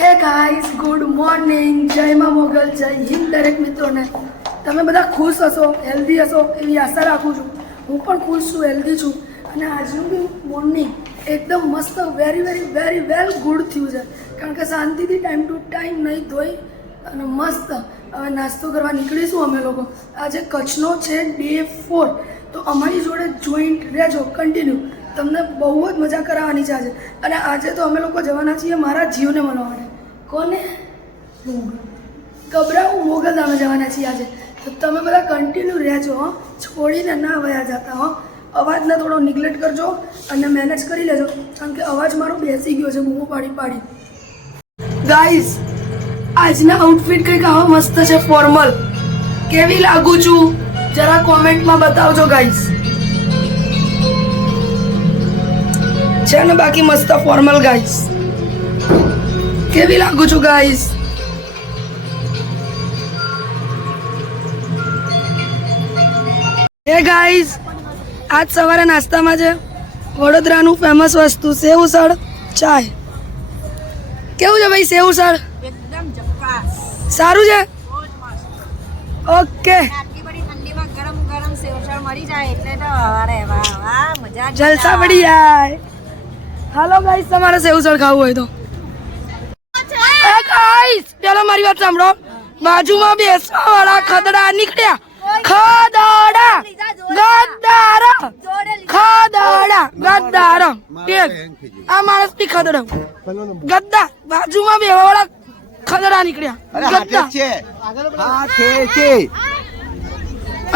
હે guys, good morning. જય મા મોગલ, જય હિન્દ દરેક મિત્રોને. તમે બધા ખુશ હશો, હેલ્ધી હશો એવી આશા રાખું છું. હું પણ ખુશ છું, હેલ્ધી છું. અને આજનું બી મોર્નિંગ એકદમ મસ્ત, વેરી વેલ ગુડ થયું છે. કારણ કે શાંતિથી ટાઈમ ટુ ટાઈમ નહીં ધોઈ અને મસ્ત હવે નાસ્તો કરવા નીકળીશું અમે લોકો. આજે કચ્છનો છે ડે 4. તો અમારી જોડે જોઈન્ટ રહેજો, કન્ટિન્યુ. તમને બહુ જ મજા કરાવવાની છે આજે. અને આજે તો અમે લોકો જવાના છીએ મારા જીવને મળવા માટે. કોને? ગભરાવું મોગલ અમે જવાના છીએ આજે. તો તમે બધા કન્ટિન્યુ રહેજો, હો, છોડીને ના વયા જતા. હો, અવાજને થોડો નિગ્લેક્ટ કરજો અને મેનેજ કરી લેજો, કારણ કે અવાજ મારો બેસી ગયો છે બૂમો પાડી. ગાઈઝ, આજના આઉટફિટ કંઈક આવા મસ્ત છે, ફોર્મલ. કેવી લાગુ છું જરા કોમેન્ટમાં બતાવજો ગાઈઝ. છે ને બાકી મસ્ત ફોર્મલ ગાઈઝ? કેવી લાગુ છું ગાઈઝ? હે ગાઈઝ, આજ સવારે નાસ્તામાં છે વડોદરાનું ફેમસ વસ્તુ સેવ ઉસળ ચાય. કેવું છે ભાઈ સેવ ઉસળ? એકદમ જપ્પાસ. સારું છે. ઓકે, આટલી બધી ઠંડીમાં ગરમ ગરમ સેવ ઉસળ મળી જાય એટલે તો અરે વાહ વાહ, મજા જ જલસા પડી જાય. હાલો ગાઈઝ, તમારે સેવ ઉસળ ખાવું હોય તો. એ ગાઈઝ, પેલા મારી વાત સાંભળો. બાજુમાં બેસવા વાળા ખદડા નીકળ્યા. ખદડા ગદ્દાર, ખદડા ગદ્દાર. આ માણસ બી ખદડો ગદ્દા. બાજુમાં બેસવા વાળા ખદડા નીકળ્યા. ગદ્દા.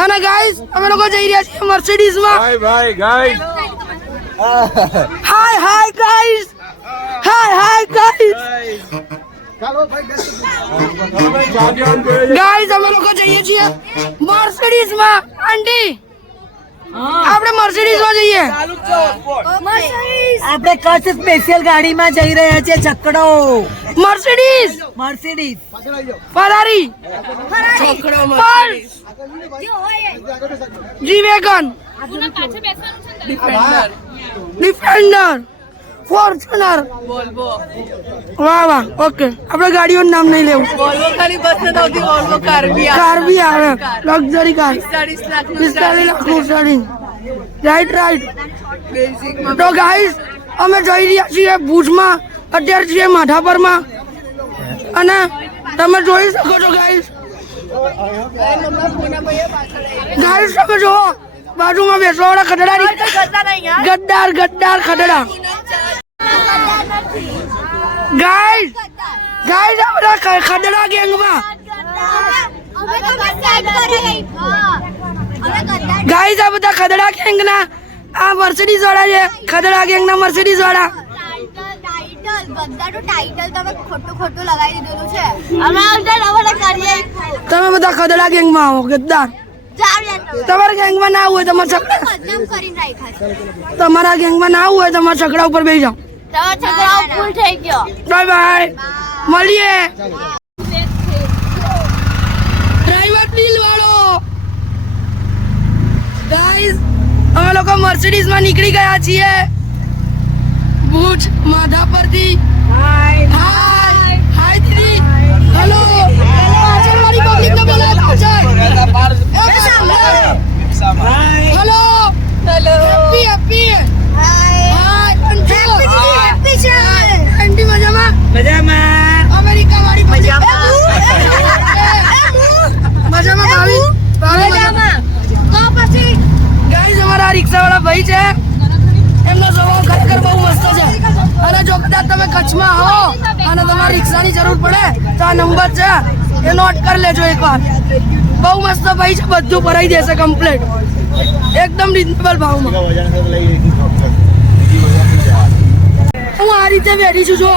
અને ગાઈઝ, અમે લોકો જઈ રહ્યા છીએ મર્સિડીઝ માં. હાય ગાઈઝ, ગાઈઝ અમે લોકો જઈએ છીએ મર્સિડીઝ માં. આંટી, આપણે મર્સિડીઝ માં જઈએ. આપણે કચ્છ સ્પેશિયલ ગાડીમાં જઈ રહ્યા છે. છકડો મર્સિડીઝ, ફરારી, જી વેગન, ડિફેન્ડર, ફોર્ચ્યુનર. વાહ વાહ, ઓકે. આપણે ગાડીઓનું નામ નહીં લેવું. કાર્બી આવે, લક્ઝરી કાર, 45 લાખનું સ્ટાર્ટિંગ. રાઈટ. તો ગાઈઝ, અમે જઈ રહ્યા છીએ ભુજમાં. અત્યારે છીએ માધાપરમાં. અને તમે જોઈ શકો છો ગાઈઝ, તમે જુઓ બાજુમાં બેસવાવાળા ખદડા, ગદ્દાર ખદડા. ગાઈઝ, આ બધા ખદડા ગેંગમાં. ગાઈઝ, આ બધા ખદડા ગેંગના આ મર્સિડીઝ વાળા છે. ખદડા ગેંગના મર્સિડીઝ વાળા. તમે બધા ખદડા ગેંગમાં આવો. ગદ્દાર. તમારા ગેંગમાં ના હોય તમારા ગેંગમાં ના હોય તમારા છકડા ઉપર બેસી જાઓ. બાય બાય, મળીએ. ડ્રાઈવર દિલ વાળો. ગાઈઝ, અમે લોકો મર્સિડીઝ માં નીકળી ગયા છીએ ભુજ માધાપરથી. હાય દીદી. હેલો. પાછળ વાળી પબ્લિક ને બોલાવો પાછળ. હેલો. હેપી. આંટી મજામાં? અમેરિકા વાળી મજામાં. ભાવી ગાઈઝ, અમારા રિક્ષા વાળા ભાઈ છે. એમનો સ્વભાવ ખરેખર બહુ મસ્ત છે. અને જો કદાચ તમે કચ્છમાં હો અને તમારે રિક્ષાની જરૂર પડે તો આ નંબર છે, એ નોટ કરી લેજો એકવાર. બહુ મસ્ત ભાઈ છે, બધું ભરાઈ દેશે કમ્પ્લીટ, એકદમ રીઝનેબલ ભાવમાં. હું આ રીતે બેઠી છું જો.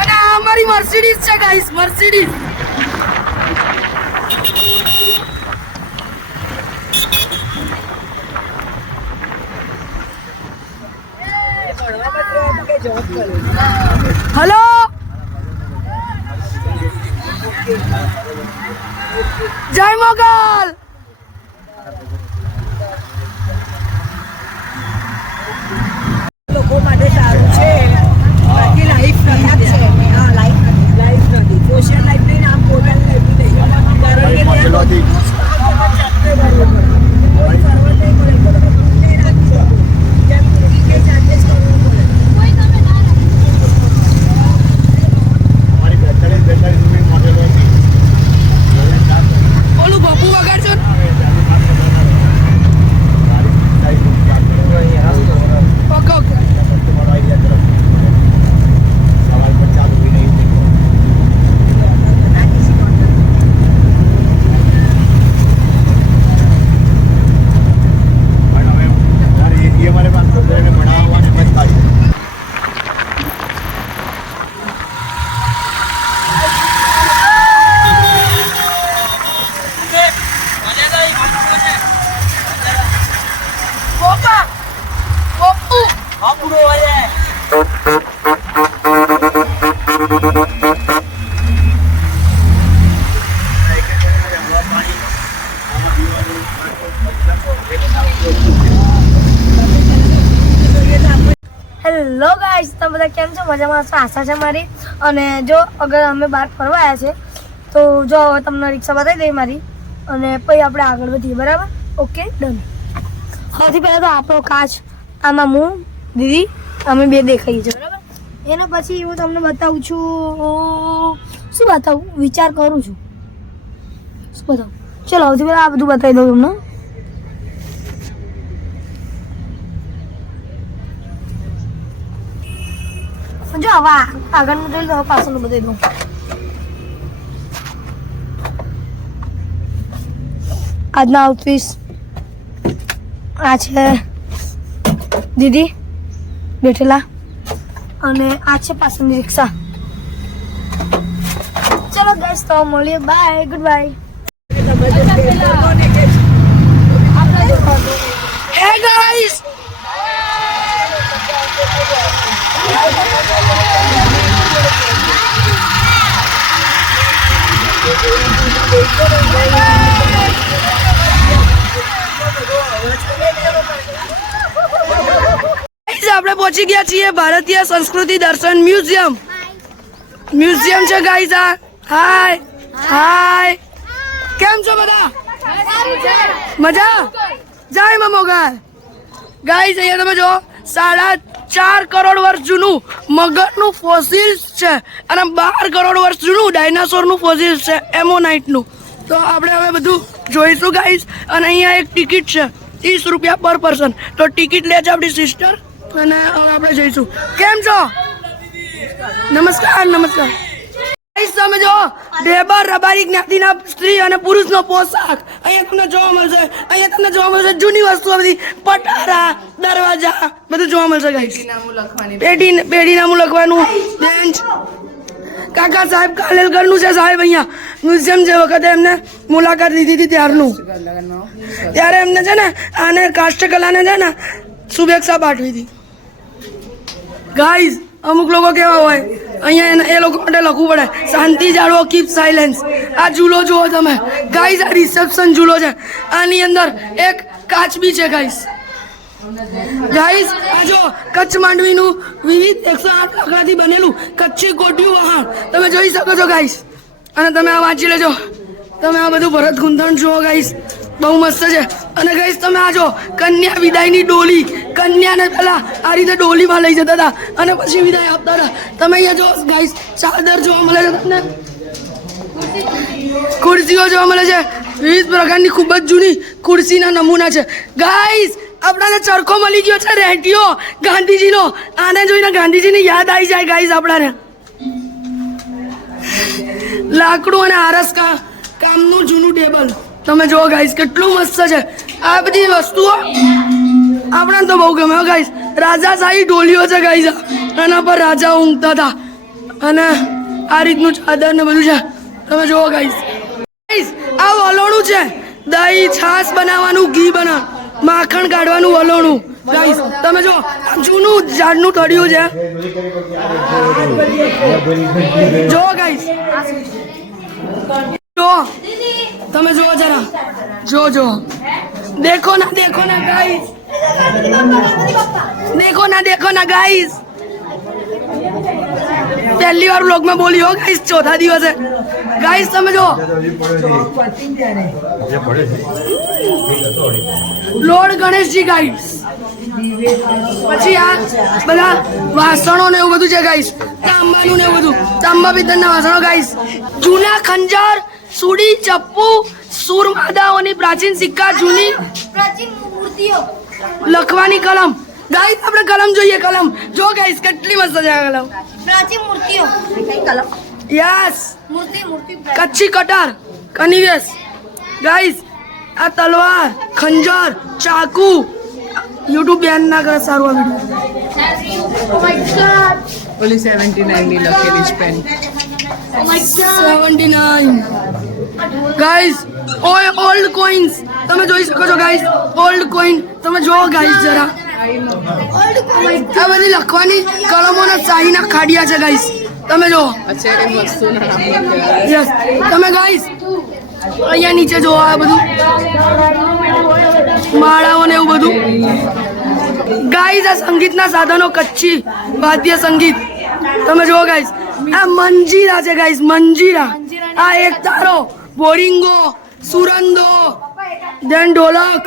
અને આ અમારી મર્સિડીઝ છે ગાઈસ, મર્સિડીઝ. હલો. જય મોગલ. લોકો માટે સારું છે, બાકી લાઈફ ખરાબ છે. મજામાં હશો આશા છે મારી. અને જો અગર અમે બહાર ફરવા આવ્યા છે તો જો હવે તમને રિક્ષા બતાવી દઈએ મારી અને પછી આપણે આગળ વધીએ. બરાબર? Okay done. સૌથી પહેલાં તો આપણો કાચ આમાં હું દીદી અમે બે દેખાઈએ છીએ. બરાબર? એના પછી હું તમને બતાવું છું. શું બતાવું વિચાર કરું છું શું બતાવું. ચલો સૌથી પહેલાં આ બધું બતાવી દઉં તમને. જો હવે આગળનું જોઈ લો, પાછળનું બતાવી દઉં. આજના આઉટફિટ આ છે દીદી બેઠેલા અને આ છે પાછળની રિક્ષા. ચલો ગાઈસ તો મળીએ. Bye, good bye. Hey guys, આપણે પહોંચી ગયા છીએ ભારતીય સંસ્કૃતિ દર્શન મ્યુઝિયમ. મ્યુઝિયમ છે ગાઈસ આ. હાય હાય, કેમ છો બધા? મજા? જય મા મોગલ. ગાઈસ અહીંયા તમે જો 4.5 કરોડ વર્ષ જૂનું મગરનું ફોસિલ્સ છે અને 12 કરોડ વર્ષ જૂનું ડાયનાસોરનું ફોસિલ્સ છે, એમોનાઇટનું. તો આપણે હવે બધું જોઈશું ગાઈસ. અને અહીંયા એક ટિકિટ છે 30 રૂપિયા પર પર્સન. તો ટિકિટ લે છે આપણી સિસ્ટર અને હવે આપણે જઈશું. કેમ છો? નમસ્કાર નમસ્કાર. ગાઈસ તમે જો બેબર રબારી જ્ઞાતિના સ્ત્રી અને પુરુષનો પોશાક અહીંયા તમને જોવા મળશે. અહીંયા તમને જોવા મળશે જૂની વસ્તુઓ બધી, પટારા, દરવાજા બધું જોવા મળશે ગાઈસ. પેઢી નામું લખવાનું બેન્ચ. કાકા સાહેબ કાલેલકરનું છે સાહેબ. અહીંયા મ્યુઝિયમ જે વખતે એમને મુલાકાત લીધી હતી ત્યારનું, ત્યારે એમને છે ને આને કાષ્ઠકલાને છે ને શુભેચ્છા પાઠવી હતી. ગાઈઝ અમુક લોકો કેવા હોય અહીંયા એ લોકો માટે લખવું પડે શાંતિ જાળવો, કીપ સાયલેન્સ. આ ઝૂલો જુઓ તમે ગાઈઝ, આ રિસેપ્શન ઝૂલો છે. આની અંદર એક કાચ બી છે ગાઈઝ. ગાઈઝ આ જો કચ્છ માંડવીનું વિવિધ 108 લાકડાથી બનેલું કચ્છી કોટિયું વહાણ તમે જોઈ શકો છો ગાઈઝ. અને તમે આ વાંચી લેજો. તમે આ બધું ભરત ગુંથણ જુઓ ગાઈઝ, બહુ મસ્ત છે. અને ગાઈઝ તમે આ જો કન્યા વિદાયની ડોલી, કન્યાને પહેલા આ રીતે ડોલીમાં લઈ જતા હતા અને પછી વિદાય આપતા હતા. તમે અહીંયા જો ગાઈઝ ચાદર જોવા મળે છે તમને, ખુરશીઓ જોવા મળે છે, વિવિધ પ્રકારની ખૂબ જ જૂની ખુરશીના નમૂના છે. ગાઈઝ આપણાને ચરખો મળી ગયો છે, રેટિયો ગાંધીજીનો. આને જોઈને ગાંધીજીની યાદ આવી જાય ગાઈઝ આપણાને. લાકડું અને આરસ કામનું જૂનું ટેબલ તમે જુઓ ગાઈઝ, કેટલું મસ્ત છે. આ બધી વસ્તુઓ આપણને તો બહુ ગમે ગાઈઝ. રાજાશાહી ડોલીઓ છે ગાઈઝ, આના પર રાજા ઊંઘતા હતા. અને આ રીતનું ચાદર ને બધું છે તમે જુઓ ગાઈઝ. આ વલોણું છે, દહીં છાશ બનાવવાનું, ઘી બનાવવાનું, માખણ કાઢવાનું વલોણું ગાઈઝ. તમે જો જૂનું ઝાડનું તળિયું છે, જો ગાઈઝ. જો તમે જુઓ જરા, જો દેખો ના ગાઈઝ, દેખો ના ગાઈઝ. પહેલી વાર બ્લોગમાં બોલી હો ગાઈઝ, ચોથા દિવસે ગાઈઝ. તમે જો લોર્ડ ગણેશજી ગાઈઝ. પછી આ બધા વાસણો ને એવું બધું છે ગાઈઝ, તાંબાનું ને એવું બધું, તાંબા પિત્તળના વાસણો ગાઈઝ. જૂના ખંજર, સુડી, ચપ્પુ, સુરમાદાઓની પ્રાચીન સિક્કા, જૂની પ્રાચીન મૂર્તિઓ, લખવાની કલમ. ગાઈઝ આપણે કલમ જોઈએ, કલમ જો ગાઈઝ કેટલી મસ્ત છે આ કલમ. પ્રાચીન મૂર્તિઓ, યસ. મૂર્તિ કચ્છી કટાર, કનિવેશ ગાઈઝ. આ તલવાર, ખંજર, ચાકુ. યુટ્યુબ બેન ના કરે સારું આ વિડીયો. ઓલી 79 ની લખેલી છે પેન. 79 ગાઈઝ. ઓલ્ડ કોઇન્સ તમે જોઈ શકો છો ગાઈઝ. ઓલ્ડ કોઇન તમે જુઓ ગાઈઝ જરા. આ બધી લખવાની કલમોના શાહીના ખાડિયા છે ગાઈઝ, તમે જુઓ. અત્યારે વસ્તુના નામ લખેલા. યસ તમે ગાઈઝ અહીંયા નીચે જુઓ, આ બધું માળાઓ ને એવું બધું ગાઈઝ. આ સંગીતના સાધનો, કચ્છી વાદ્ય સંગીત તમે જુઓ ગાઈસ, આ મંજીરા છે ગાઈસ, મંજીરા. આ એક તારો, બોરિંગો, સુરંદો, દેન ઢોલક,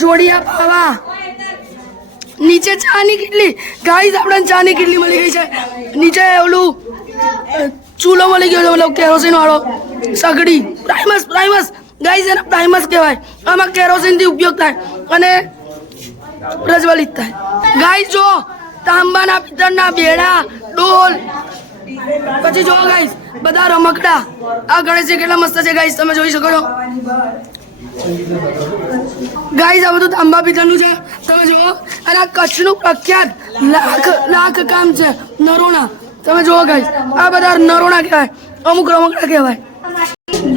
જોડિયા પાવા. નીચે ચાની કેટલી ગાઈસ, આપણને ચાની કેટલી મળી ગઈ છે. નીચે ઓલું ચૂલો મળી ગયો છે, મતલબ કેરોસીન વાળો સગડી. પ્રાઇમસ ગાઈસ, એને પ્રાઇમસ કહેવાય. આમાં કેરોસીન થી ઉપયોગ થાય અને પ્રજ્વલિત થાય. ગાઈસ જો તાંબાના પિત્તળના બેડા, ડોલ, પછી જો ગાઈસ બધા રમકડા. આ ગણેશજી કેટલા મસ્ત છે ગાઈસ, તમે જોઈ શકો છો ગાઈસ. આ બધું તાંબા પિત્તળનું છે, તમે જુઓ. અને આ કચ્છનું પ્રખ્યાત લાખ કામ છે, નરોણા. તમે જુઓ ગાઈસ, આ બધા નરોણા કહેવાય, અમુક રમકડા કહેવાય.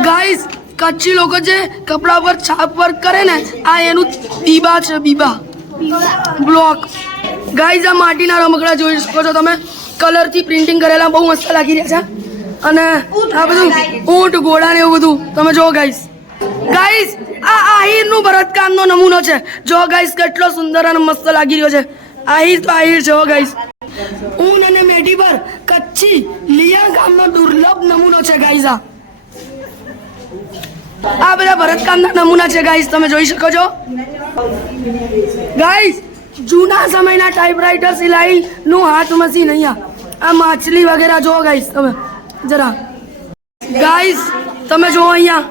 ગાઈસ કચ્છી લોકો જે કપડા પર છાપ વર્ક કરે ને, આ એનું બીબા છે, બીબા બ્લોક. ગાઈસ આ માટીના રમકડા જોઈ શકો છો તમે, કલરથી પ્રિન્ટિંગ કરેલા, બહુ મસ્ત લાગી રહ્યા છે. અને આ બધું ઊંટ, ઘોડા ને એવું બધું તમે જુઓ ગાઈસ. ગાઈસ આ આહિરનું ભરતકામનો નમૂનો છે. જો ગાઈસ કેટલો સુંદર અને મસ્ત લાગી રહ્યો છે. આહિર તો આહિર છે હો ગાઈસ. ઊન અને મેઢી પર કચ્છી લિયા કામનો દુર્લભ નમૂનો છે ગાઈસ. આ બધા ભરતકામના નમૂના છે ગાઈસ, તમે જોઈ શકો છો ગાઈસ. જૂના સમયના ટાઈપરાઇટર સિલાઈ નું હાથ મશીન અહીંયા. આ માછલી વગેરે જો ગાઈસ તમે જરા. ગાઈસ તમે જો અહીંયા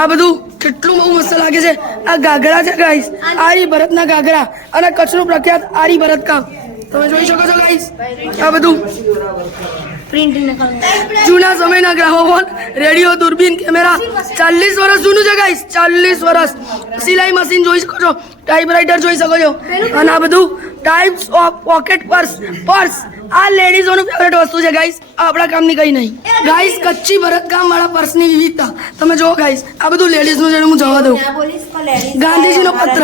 આ બધું કેટલું બહુ મસ્ત લાગે છે. આ ગાગરા છે ગાઈસ, આરી ભરતના ગાગરા, અને કચ્છનું પ્રખ્યાત આરી ભરતકામ તમે જોઈ શકો છો ગાઈસ. આ બધું જૂના સમયના ગ્રામોફોન, રેડિયો, દૂરબીન, કેમેરા 40 વર્ષ જૂનું છે ગાઈસ, 40 વર્ષ. સિલાઈ મશીન જોઈ શકો છો, ટાઈપરાઇટર જોઈ શકો છો. અને આ બધું ટાઈપ્સ ઓફ પોકેટ પર્સ. આ લેડીઝોનું ફેવરેટ વસ્તુ છે ગાઈસ, આપણા કામની કઈ નહીં ગાઈસ. કચ્છી ભરતકામ વાળા પર્સની વિવિધતા તમે જો ગાઈસ. આ બધું લેડીઝનું છે, હું જવા દઉં. ગાંધીજીનો પત્ર.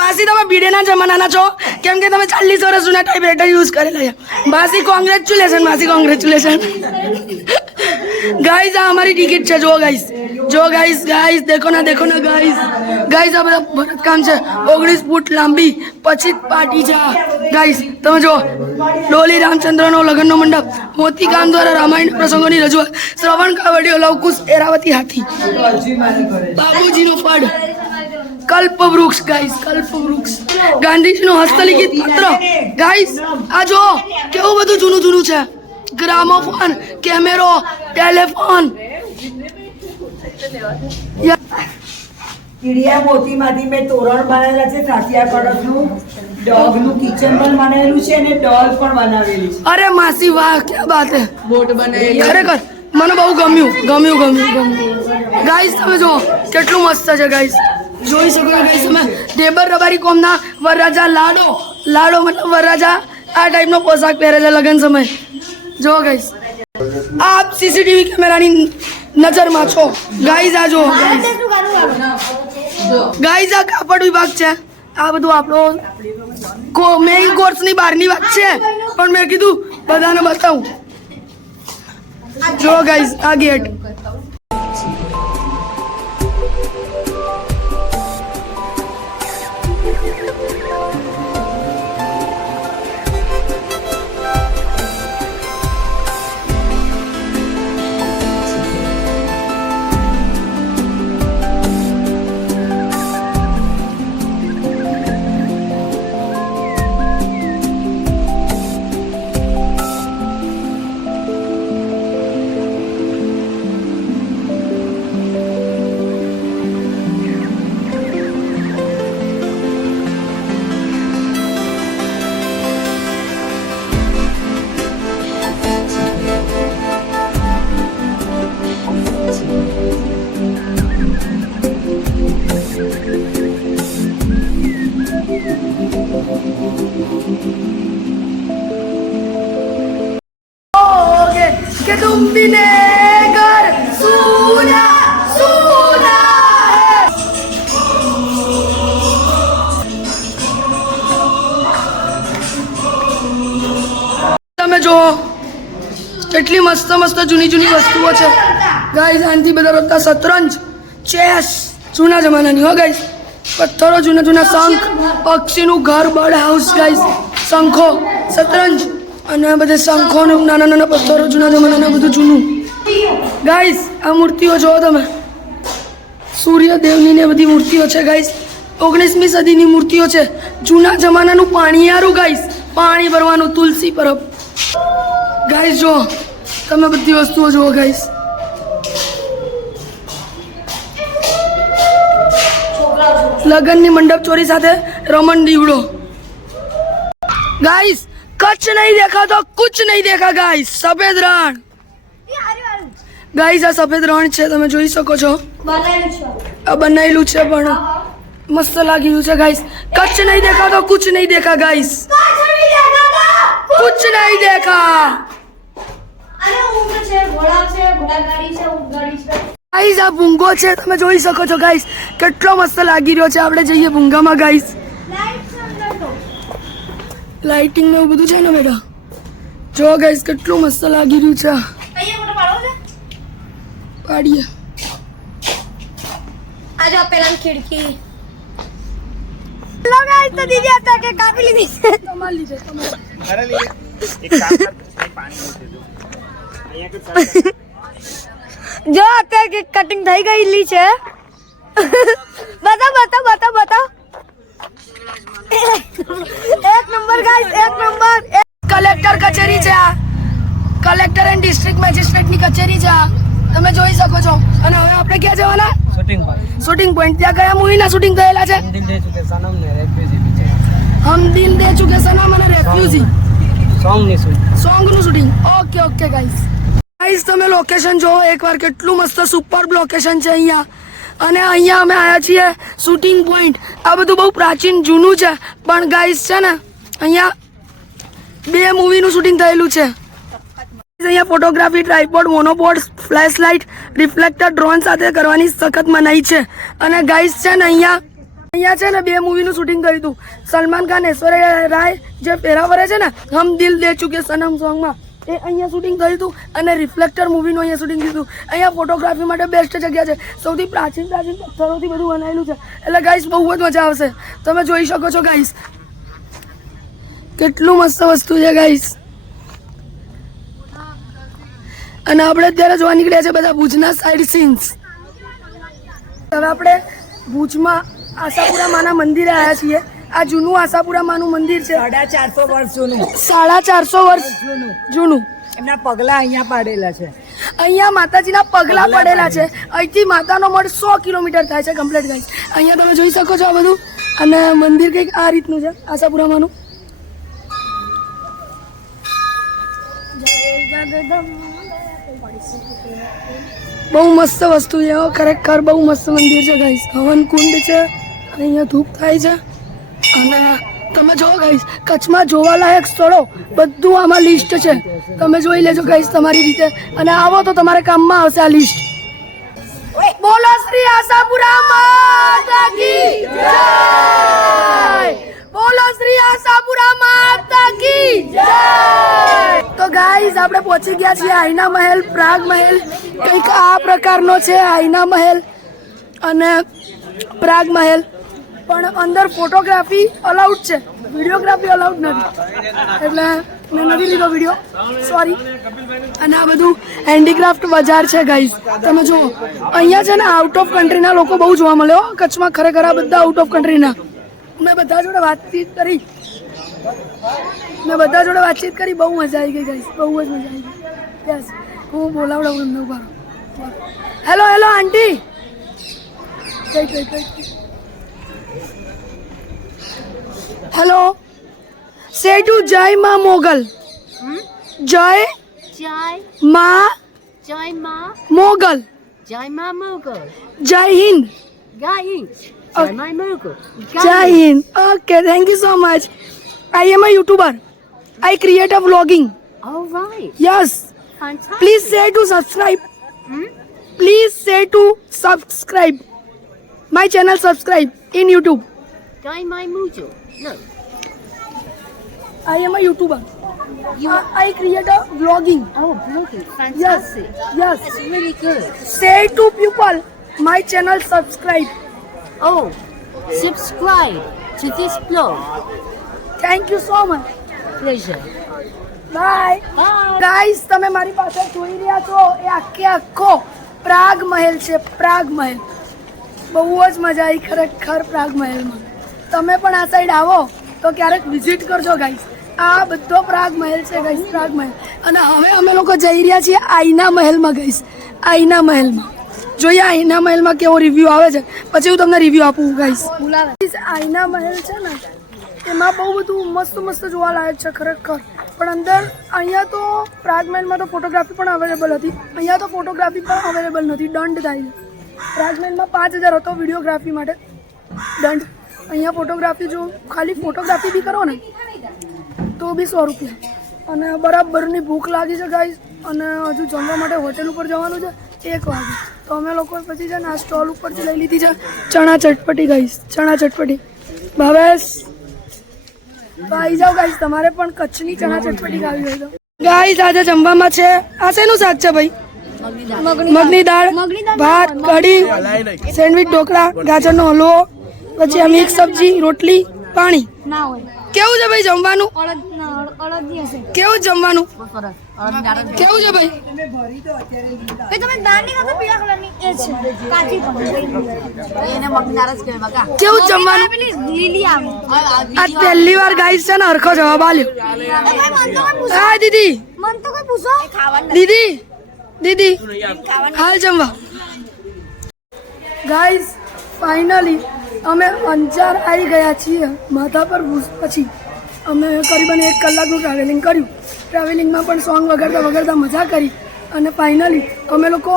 માસી તમે બીડેના જમાનાના છો, કેમ કે તમે 40 વર્ષ જૂના ટાઈપરાઇટર યુઝ કરેલા છે. માસી કોંગ્રેચ્યુલેશન, માસી કોંગ્રેચ્યુલેશન. ગાઈસ આ અમારી ટિકિટ છે, જો ગાઈસ, જો ગાઈસ. દેખો ના ગાઈસ. ગાઈસ આ બધા ભરતકામ છે, 19 ફૂટ લાંબી પછી પાટી છે ગાઈસ. તમે જો ડોલી, રામચંદ્રનો લગ્નનો મંડપ, મોતીકામ દ્વારા રામાયણ પ્રસંગોની રજૂઆત, શ્રવણ કાવડિયો, લવકુશ, એરાવતી હાથી, બાબુજીનો ફળ, કલ્પવૃક્ષ ગાઈસ, કલ્પવૃક્ષ. ગાંધીજીનું હસ્તલિખિત પત્ર ગાઈસ. આ જો કેવું બધું જૂનું છે. ગ્રામોફોન, કેમેરો, ટેલિફોન. કીડિયા મોતીમાંથી મેં તોરણ બનાવેલા છે, સાચિયા કડકનું. ડોગનું કિચન પણ બનાવેલું છે અને ડોલ પણ બનાવેલી છે. અરે માસી વાહ, ક્યાં બાત હે. બોટ બનાવેલી. ખરેખર મને બહુ ગમ્યું. ગાઈસ તમે જો કેટલું મસ્ત છે ગાઈસ, જોઈ શકો છો ગાઈસ તમે. ઢેબર રબારી કોમના વરરાજા લાડો મતલબ વરરાજા આ ટાઈપનો પોશાક પહેરે છે લગ્ન સમય. જો ગાઈસ આપ સીસીટીવી કેમેરાની નજરમાં છો ગાઈસ. આ જો ગાઈસ આ કાપડ વિભાગ છે. આ બધું આપણો મેઇન કોર્સની બહારની વાત છે, પણ મેં કીધું બધાને બતાવું. જો ગાઈસ આ ગેટ. કે तुम बिने घर सूना है. તમે જો કેટલી મસ્ત જૂની વસ્તુઓ છે ગાઈસ. આનાથી બધા રમતા શતરંજ, ચેસ, જૂના જમાનાની હો ગાઈસ. પથ્થરો, જૂના શંખ, પક્ષીનું ઘર, બર્ડ હાઉસ ગાઈસ, શંખો, શતરંજ, અને બધે શંખો ને નાના નાના પથ્થરો જૂના જમાનાના બધું જૂનું. ગાઈસ આ મૂર્તિઓ જોવો તમે, સૂર્યદેવની ને બધી મૂર્તિઓ છે ગાઈસ. 19મી સદીની મૂર્તિઓ છે. જૂના જમાનાનું પાણીયારું ગાઈસ, પાણી ભરવાનું તુલસી પરબ. ગાઈસ જો તમે બધી વસ્તુઓ જુઓ ગાઈસ. લગનની મંડપ ચોરી સાથે રમણ દીવડો. गाइस कच्छ नहीं देखा तो कुछ नहीं देखा गाइस. सफेद रण गाइस, આ સફેદ રણ છે, તમે જોઈ શકો છો. આ બનાવેલું છે પણ મસ્ત લાગેલું છે ગાइस. કચ્છ નહીં દેખા તો કુછ નહીં દેખા ગાइस. કુછ નહીં દેખા. ગાइस આ ભૂંગો છે, તમે જોઈ શકો છો ગાइस. કેટલો મસ્ત લાગી રહ્યો છે. આપણે જઈએ ભૂંગામાં ગાइस. લાઇટિંગ ને એવું બધું છે ને બેટા. જો ગાઈસ કેટલું મસ્ત લાગી રહ્યું છે. પાડીએ आज आप पहला खिड़की लो गाइस तो दीदी आता के काफी ली दी તમાર લીધે તમાર. अरे लिए एक काम कर इसमें पानी दे दो અહીંયા કે जो आता के कटिंग થઈ ગયેલી છે. બતા બતા બતા બતા એક નંબર ગાઈસ, એક નંબર. કલેક્ટર કચેરી છે આ. કલેક્ટર એન્ડ ડિસ્ટ્રિક્ટ મેજિસ્ટ્રેટની કચેરી છે આ. તમે જોઈ શકો છો. અને હવે આપણે ક્યાં જવાના? Shooting point. ત્યાં કયા મૂવીના શૂટિંગ થયેલા છે? હમ દિલ દે ચુકે સનમ અને રેફ્યુજી સોંગનું shooting. Okay okay guys. Guys તમે લોકેશન જો એકવાર, કેટલું મસ્ત સુપર લોકેશન છે અહીંયા. અને અહીંયા અમે આવ્યા છીએ શૂટિંગ પોઈન્ટ. આ બધું બહુ પ્રાચીન જૂનું છે પણ ગાઈસ છે ને અહીંયા 2 મૂવીનું શૂટિંગ થયેલું છે. અહીંયા photography, tripod, monopod, flash light, reflector, drone સાથે કરવાની સખત મનાઈ છે. અને ગાઈસ છે ને અહીંયા છે ને 2 મૂવીનું શૂટિંગ કર્યું હતું. સલમાન ખાન, ઐશ્વર્યા રાય જે પહેરા વરે છે ને હમ દિલ દે ચુકે સનમ સોંગમાં, એ અહીંયા શૂટિંગ કર્યું હતું. અને રિફ્લેક્ટર મૂવીનું અહીંયા શૂટિંગ કર્યું હતું. અહીંયા ફોટોગ્રાફી માટે બેસ્ટ જગ્યા છે. સૌથી પ્રાચીન પથ્થરોથી બધું બનાવેલું છે. એટલે ગાઈસ બહુ જ મજા આવશે. તમે જોઈ શકો છો ગાઈસ, કેટલું મસ્ત વસ્તુ છે ગાઈસ. અને આપણે અત્યારે જોવા નીકળ્યા છે બધા ભુજના સાઈડ સીન્સ. હવે આપણે ભુજમાં આશાપુરા માના મંદિરે આવ્યા છીએ. આ જૂનું આશાપુરા માનું મંદિર છે. 450 વર્ષ જૂનું. 450 વર્ષ જૂનું. એમના પગલા અહીંયા પાડેલા છે. અહીંયા માતાજીના પગલા પડેલા છે. અહીંથી માતાનો મઢ 100 કિલોમીટર થાય છે કમ્પ્લીટ ગાઈસ. અહીંયા તમે જોઈ શકો છો આ બધું. અને મંદિર કંઈક આ રીતનું છે આશાપુરા માનું. બહુ મસ્ત વસ્તુ છે. ખરેખર બહુ મસ્ત મંદિર છે ગાઈસ. હવન કુંડ છે, અહીંયા ધૂપ થાય છે. અને તમે જો ગાઈસ કચ્છમાં જોવાલાયક સ્થળો બધું આમાં લિસ્ટ છે. તમે જોઈ લેજો ગાઈસ તમારી રીતે. અને આવો તો તમારે કામમાં આવશે આ લિસ્ટ. બોલો શ્રી આશાપુરા માતા કી જય. બોલો શ્રી આશાપુરા માતા કી જય. તો ગાઈસ આપણે પહોંચી ગયા છીએ આઈના મહેલ, પ્રાગ મહેલ. કંઈક આ પ્રકારનો છે આઈના મહેલ અને પ્રાગ મહેલ. પણ અંદર ફોટોગ્રાફી અલાઉડ છે, વિડીયોગ્રાફી અલાઉડ નથી. એટલે મેં નથી લીધો વિડીયો, સોરી. અને આ બધું હેન્ડીક્રાફ્ટ બજાર છે ગાઈસ. તમે જુઓ અહીંયા છે ને આઉટ ઓફ કન્ટ્રીના લોકો બહુ જોવા મળે હો કચ્છમાં. ખરેખર આ બધા આઉટ ઓફ કન્ટ્રીના. મેં બધા જોડે વાતચીત કરી, બહુ મજા આવી ગઈ ગાઈસ. બહુ જ મજા આવી ગઈ. યસ, હું બોલાવડાવું એમને. ઉભા હેલો હેલો આંટી. હેલો, સે ટુ જય માં મોગલ. જય માં મોગલ. જય હિન્દ. જય Hind. Okay, thank you so much. I am a YouTuber. I create a vlogging. Oh, right. Yes. Fantastic. Please say to subscribe. Please say to subscribe. My channel subscribe in YouTube. Guy my mujo. No. I am a YouTuber. I create a vlogging. Oh, vlogging. Fantastic. Yes. That's really good. Say to people, my channel subscribe. Oh, subscribe to this blog. Thank you so much. Pleasure. Bye guys, તમે મારી પાસે જોઈ રહ્યા છો એ આખો પ્રાગ મહેલ છે. પ્રાગ મહેલ બહુ જ મજા આવી ખરેખર પ્રાગ મહેલમાં. તમે પણ આ સાઈડ આવો તો ક્યારેક વિઝિટ કરજો ગાઈસ. આ બધો પ્રાગ મહેલ છે ગાઈસ, પ્રાગ મહેલ. અને હવે અમે લોકો જઈ રહ્યા છીએ આઈના મહેલમાં ગાઈસ. આઈના મહેલમાં જોઈએ આઈના મહેલમાં કેવો રિવ્યૂ આવે છે, પછી હું તમને રિવ્યૂ આપું ગાઈસ. આઈના મહેલ છે ને એમાં બહુ બધું મસ્ત મસ્ત જોવાલાયક છે ખરેખર. પણ અંદર અહીંયા તો પ્રાગ મહેલમાં તો ફોટોગ્રાફી પણ અવેલેબલ હતી, અહીંયા તો ફોટોગ્રાફી પણ અવેલેબલ નથી, દંડ થાય છે. પ્રાગ મહેલમાં 5000 હતો વિડીયોગ્રાફી માટે દંડ. અહીંયા ફોટોગ્રાફી જો ખાલી ફોટોગ્રાફી બી કરો ને તો બી 100 રૂપિયા. અને બરાબરની ભૂખ લાગી છે ગાઈસ, અને હજુ જમવા માટે હોટેલ ઉપર જવાનું છે 1 વાગે. તો અમે લોકો પછી છે ને આ સ્ટોલ ઉપરથી લઈ લીધી છે ચણા ચટપટી ગાઈસ, ચણા ચટપટી. ભાવેશ તો આવી જાઓ ગાઈસ, તમારે પણ કચ્છની ચણા ચટપટી ખાવી હોય તો. ગાઈસ આજે જમવામાં છે આ શેનું શાક છે ભાઈ? મગની દાળ, ભાત, કઢી, સેન્ડવીચ, ઢોકળા, ગાજરનો હલવો, પછી આ મિક્સ સબ્જી, રોટલી, પાણી. ના હોય કેવું છે ભાઈ જમવાનું? અડદની હશે. કેવું જમવાનું? કેવું છે ભાઈ? તમે દાળ ની ખાતો પીળા કલરની એ છે કાચી પણ એને મગનાર જ કહેવાય બકા. કેવું જમવાનું? પેલી લીલી આવે. આ પહેલી વાર ગાઈસ છે ને હરખો જવાબ આલ્યો. હા દીદી, મન તો કોઈ પૂછો. દીદી હાલ જમવા. ગાઈસ ફાઇનલી અમે અંજાર આવી ગયા છીએ માથા પર ભૂસ. પછી અમે કરીબન 1 કલાકનું ટ્રાવેલિંગ કર્યું. ટ્રાવેલિંગમાં પણ સોંગ વગાડતા મજા કરી. અને ફાઇનલી અમે લોકો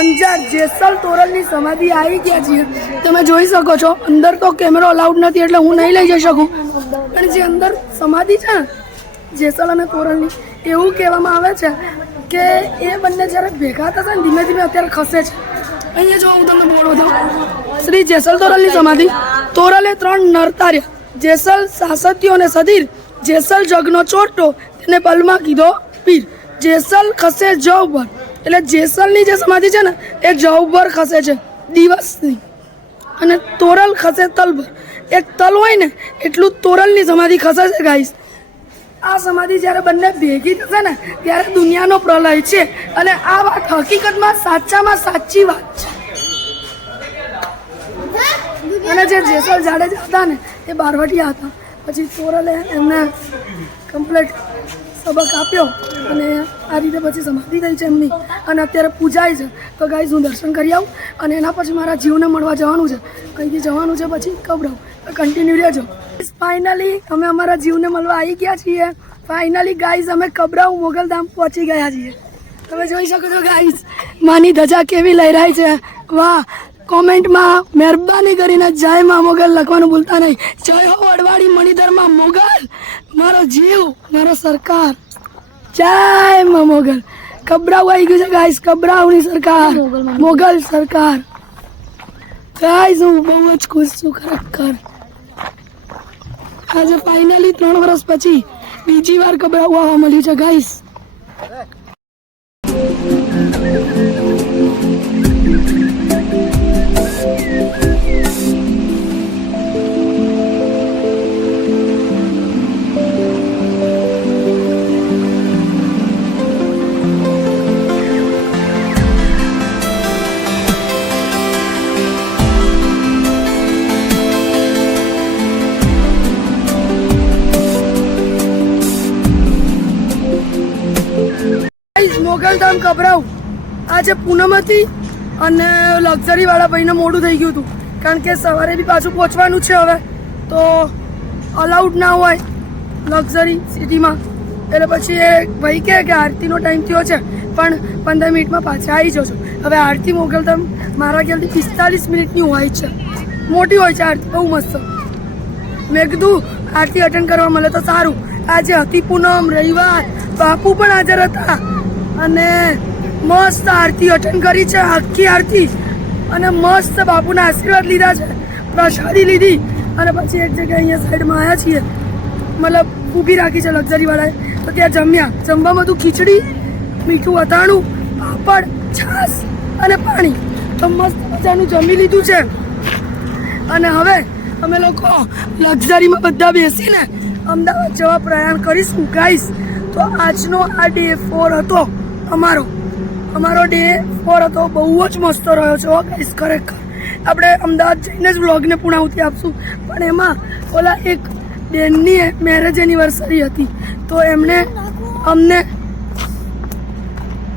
અંજાર જેસલ તોરલની સમાધિ આવી ગયા છીએ. તમે જોઈ શકો છો અંદર તો કેમેરો અલાઉડ નથી એટલે હું નહીં લઈ જઈ શકું, પણ જે અંદર સમાધિ છે ને જેસલ અને તોરલની, એવું કહેવામાં આવે છે કે એ બંને જ્યારે ભેગા થશે ને ધીમે ધીમે અત્યારે ખસે છે. અહીંયા જો હું તમને બોલું છું, શ્રી જેસલ તોરલની સમાધિ. તોરલે 3 નરતાર્યા, જેસલ સાસત્યો અને સધીર. જેસલ જગનો ચોટો, તેને પલમાં કીધો પીર. જેસલ ખસે જવ પર, એટલે જેસલની જે સમાધિ છે ને એ જવ પર ખસે છે દિવસની, અને તોરલ ખસે તલ પર. એક તલ હોય ને એટલું તોરલની સમાધિ ખસે છે ગાઈસ. આ સમાધિ જ્યારે બંને ભેગી થશે ને ત્યારે દુનિયાનો પ્રલય છે. અને આ વાત હકીકતમાં સાચામાં સાચી વાત છે. અને જે જેસલ જાડેજા હતા ને એ બારવટિયા હતા. પછી તોરલે એમને કમ્પ્લીટ સબક આપ્યો અને આ રીતે પછી સમાધિ થઈ છે એમની, અને અત્યારે પૂજાય છે. તો ગાઈઝ હું દર્શન કરી આવું અને એના પછી મારા જીવને મળવા જવાનું છે. અહીંથી જવાનું છે પછી કબરાવ. કન્ટિન્યુ રહેજો. ફાઇનલી અમે અમારા જીવને મળવા આવી ગયા છીએ. ફાઇનલી ગાઈઝ અમે કબરાવ મોગલધામ પહોંચી ગયા છીએ. તમે જોઈ શકો છો ગાઈઝ માની ધજા કેવી લહેરાય છે. વાહ! કોમેન્ટમાં મહેરબાની કરીને જય માં મોગલ લખવાનું ભૂલતા નહીં. જય હો વડવાડી મણિધરમાં મોગલ, મારો જીવ, મારો સરકાર. જય માં મોગલ. કબરાવ આવી ગયું છે ગાઈસ, કબરાવની સરકાર, મોગલ સરકાર. ગાઈસ હું બહુ જ ખુશ છું ખરેખર. આજે ફાઇનલી 3 વર્ષ પછી બીજી વાર કબરાવ આવવા મળ્યું છે ગાઈસ. મોગલધામ કબરાવ આજે પૂનમ હતી અને લક્ઝરી વાળા ભાઈને મોડું થઈ ગયું હતું, કારણ કે સવારે બી પાછું પહોંચવાનું છે હવે, તો અલાઉડ ના હોય લક્ઝરી સિટીમાં. એટલે પછી એ ભાઈ કહે કે આરતીનો ટાઈમ થયો છે પણ 15 મિનિટમાં પાછા આવી જશો. હવે આરતી મોગલધામ મારા ખ્યાલથી 45 મિનિટની હોય છે, મોટી હોય છે આરતી, બહુ મસ્ત. મેં કીધું આરતી અટેન્ડ કરવા મળે તો સારું. આજે હતી પૂનમ, રવિવાર, બાપુ પણ હાજર હતા અને મસ્ત આરતી અટેન્ડ કરી છે, આખી આરતી. અને મસ્ત બાપુના આશીર્વાદ લીધા છે, પ્રસાદી લીધી અને પછી એક જગ્યાએ અહીંયા સાઈડમાં આવ્યા છીએ, મતલબ ઊભી રાખી છે લક્ઝરીવાળાએ, તો ત્યાં જમ્યા. જમવામાં હતું ખીચડી, મીઠું અથાણું, પાપડ, છાશ અને પાણી. તો મસ્ત મજાનું જમી લીધું છે. અને હવે અમે લોકો લક્ઝરીમાં બધા બેસીને અમદાવાદ જવા પ્રયાણ કરીશું ગાઈસ. તો આજનો આ ડે 4 હતો અમારો ડે 4 હતો. બહુ જ મસ્ત રહ્યો છે ગાઈસ. ખરેખર આપણે અમદાવાદ જઈને જ વ્લોગને પૂર્ણાહુતિ આપશું, પણ એમાં ઓલા એક બેનની મેરેજ એનિવર્સરી હતી, તો એમણે અમને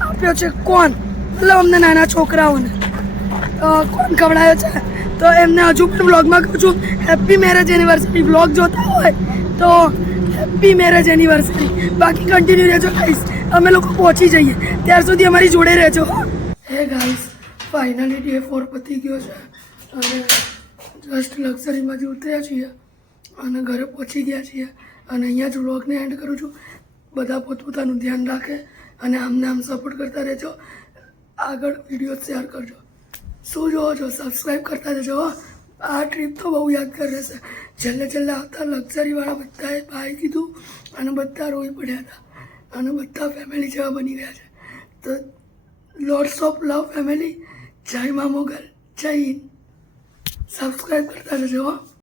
આપ્યો છે કોન, મતલબ અમને નાના છોકરાઓને કોન ખવડાયો છે. તો એમને હજુ પણ વ્લોગમાં કહું છું હેપી મેરેજ એનિવર્સરી. વ્લોગ જોતા હોય તો હેપી મેરેજ એનિવર્સરી. બાકી કન્ટિન્યુ રહેજો ગાઈસ, અમે લોકો પહોંચી જઈએ ત્યાર સુધી અમારી જોડે રહેજો. હે ગાઈસ, ફાઇનલી ડે 4 પતી ગયો છે અને જસ્ટ લક્ઝરીમાંથી ઉતર્યા છીએ અને ઘરે પહોંચી ગયા છીએ. અને અહીંયા જ વ્લોગને એન્ડ કરું છું. બધા પોતપોતાનું ધ્યાન રાખે અને આમને આમ સપોર્ટ કરતા રહેજો. આગળ વિડીયો શેર કરજો. શું જોવો છો સબસ્ક્રાઈબ કરતા જજો. આ ટ્રીપ તો બહુ યાદગાર રહેશે. છેલ્લે આવતા લક્ઝરીવાળા બધાએ બાય કીધું અને બધા રોઈ પડ્યા હતા અને બધા ફેમિલી જેવા બની ગયા છે. તો લોટ્સ ઓફ લવ ફેમિલી. જય મા મોગલ, જય હિન્દ. સબસ્ક્રાઈબ કરતા જજો.